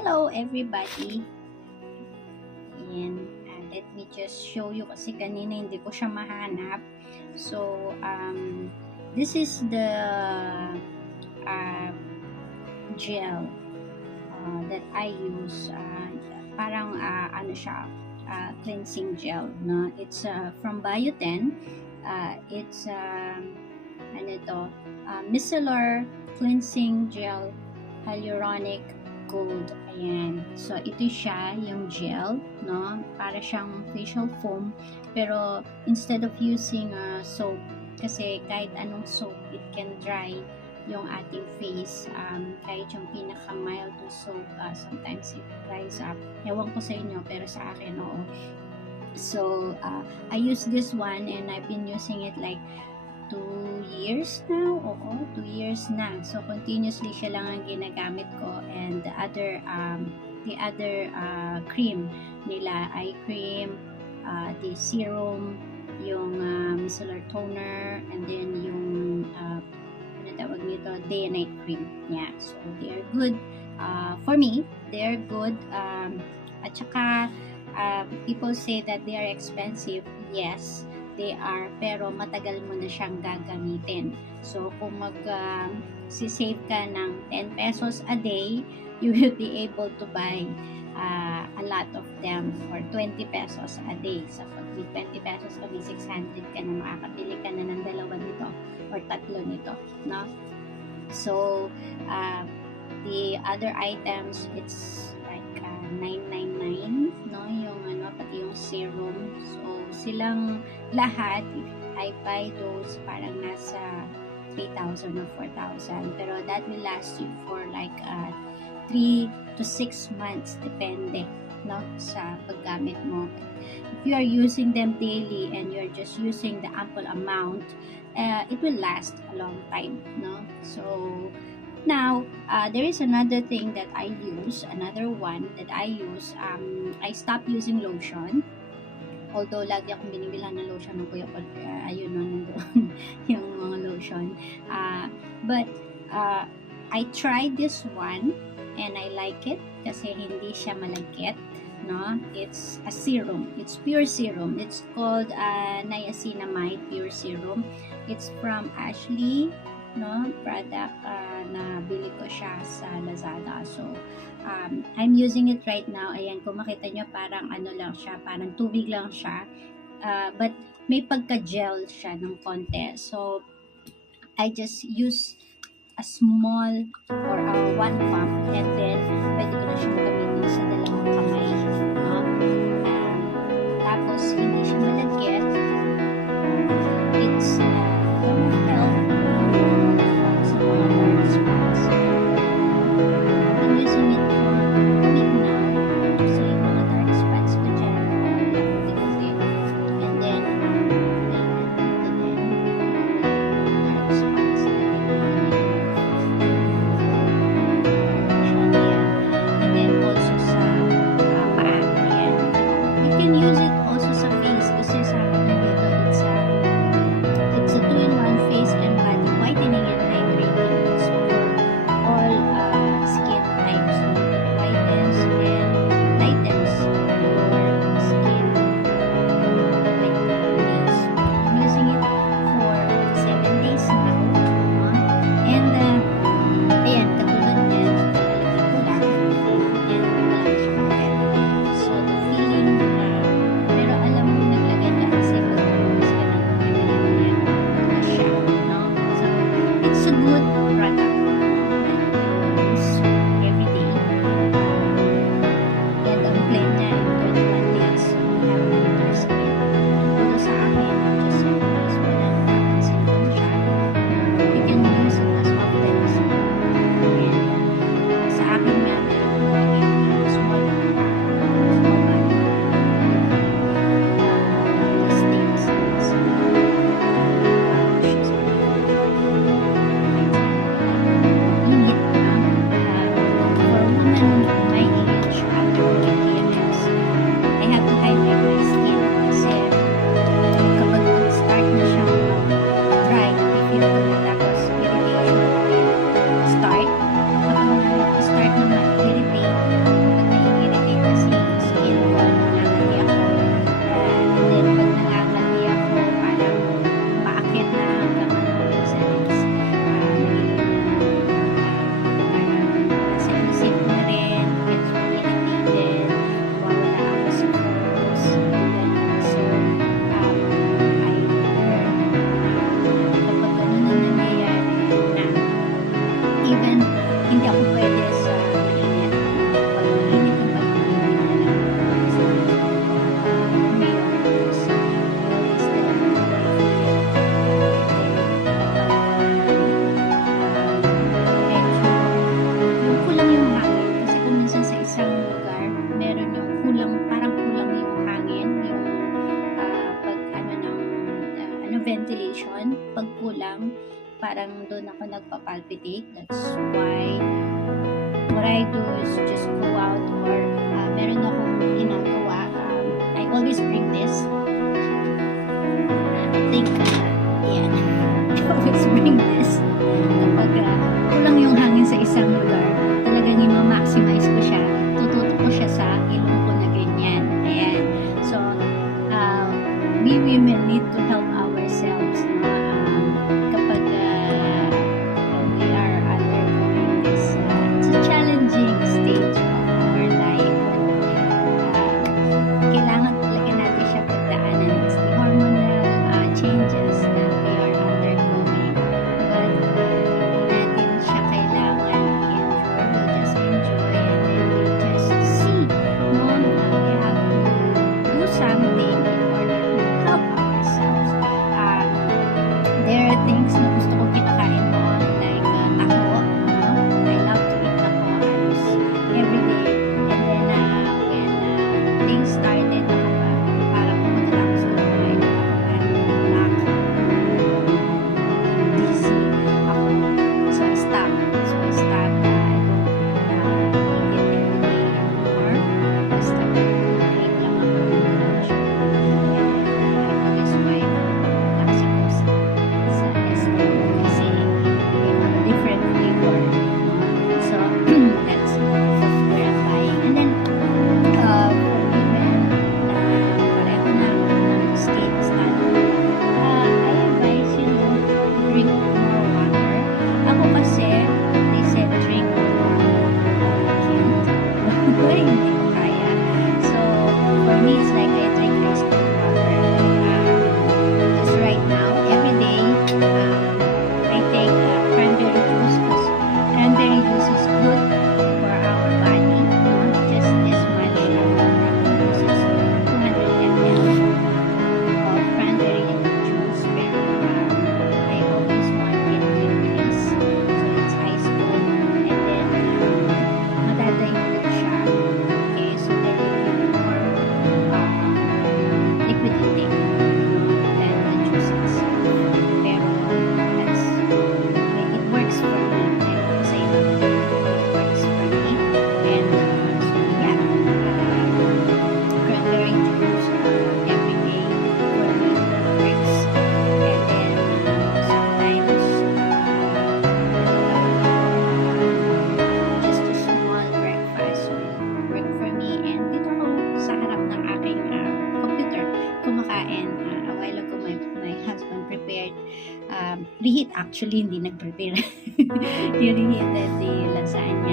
Hello everybody. And let me just show you kasi kanina hindi ko siya mahanap. So this is the gel that I use. Parang ano siya, cleansing gel, no? It's from Bioten. It's ano to, micellar cleansing gel hyaluronic gold. Ayan. So, ito siya, yung gel, no? Para siyang facial foam. Pero, instead of using soap, kasi kahit anong soap, it can dry yung ating face. Kahit yung pinaka-mild na soap, sometimes it dries up. Ewan ko sa inyo, pero sa akin, oo. So, I use this one and I've been using it like 2 years now. Oo, 2 years na. So, continuously siya lang ang ginagamit ko. And the other cream nila, eye cream, the serum, yung micellar toner, and then yung ano tawag nito, day and night cream. Yeah, so they are good. For me, they are good. At saka, people say that they are expensive. Yes, they are, pero matagal mo na siyang gagamitin. So, kung save ka ng 10 pesos a day, you will be able to buy a lot of them for 20 pesos a day. So, pag 20 pesos ka, 600 ka na, makakabili ka na ng 2 nito or 3 nito, no? So, the other items, it's like 999, no? Yung ano, pati yung serum. So, silang lahat, if I buy those, parang nasa 3,000 or 4,000. Pero that will last you for like 3 to 6 months, depende, no, sa paggamit mo. If you are using them daily and you're just using the ample amount, it will last a long time, no? So, now, there is another thing that I use, another one that I use. I stopped using lotion. Although, lagi akong binibilhan ng lotion ng kuya ko. Ayun, nandoon yung mga lotion. But, I tried this one and I like it kasi hindi siya malagkit, no? It's a serum. It's pure serum. It's called niacinamide pure serum. It's from Ashley, no, product na bili ko siya sa Lazada. So, I'm using it right now. Ayan, kung makita nyo, parang ano lang siya, parang tubig lang siya. But may pagka-gel siya ng konti. So, I just use a small or 1 pump and then pwede ko na siyang gamitin sa 2 kamay, no? Tapos, hindi siya malagkit. It's gonna help sa mga dark spots. I've been using it for a week now. So, yung mga dark spots ko dyan, kasi. And then, dark spots. And then, also sa paa. hindi ako pwede sa mainit. Pag mainit yung panahon, hindi ko na lang so, ngayon is always the medyo yung kulang yung hangin kasi kung minsan sa isang lugar meron yung parang kulang yung hangin yung pag ano ng ventilation pag kulang parang doon ako nagpa-palpitate. That's why what I do is just go out or meron akong ginagawa. I always bring this. I think yeah, I always bring this kapag kulang yung hangin sa isang lugar, talagang i-maximize ko siya, tututok ko siya sa ilong ko na ganyan. Ayan. So, we women need to help ourselves kapag we are undergoing this it's a challenging stage of our life. Kailangan talaga natin siya pagdaanan. It's the hormonal changes that we are undergoing. But natin siya kailangan i-endure. We'll just enjoy and then we'll just see. No, we have to do something in order to help ourselves. There are things na gusto ko kinakain noon like taho. I love to eat taho halos every day. And then when things started parang pumunta ako sa kumain ng taho and dizzy ako. So I stopped. I don't eat it every day anymore. Basta mag-crave lang ako ng sugar. And I told his wife kasi ko sa SM kasi they have a different flavor. So that's where I'm buying. And then for women pareho na skate style, I advise drink more water. Ako kasi they said drink more can't. Hindi ko kaya. So for me it's like I drink ice cold water. Just right now every day I take cranberry juice because cranberry juice is good for our body. Just this much juice is 200 ml of cranberry juice. Pero I always want it with this. So it's ice cold and then madadilute siya. Okay, so then more liquid intake than the juices. Pero that's it works for me. I would say that it works for me. And so yeah, cranberry juice every day for me works. And then sometimes just a small breakfast will work for me. And dito ako sa harap ng aking computer kumakain. A while ago my husband prepared reheat actually hindi nag-prepare. He reheated the lasagna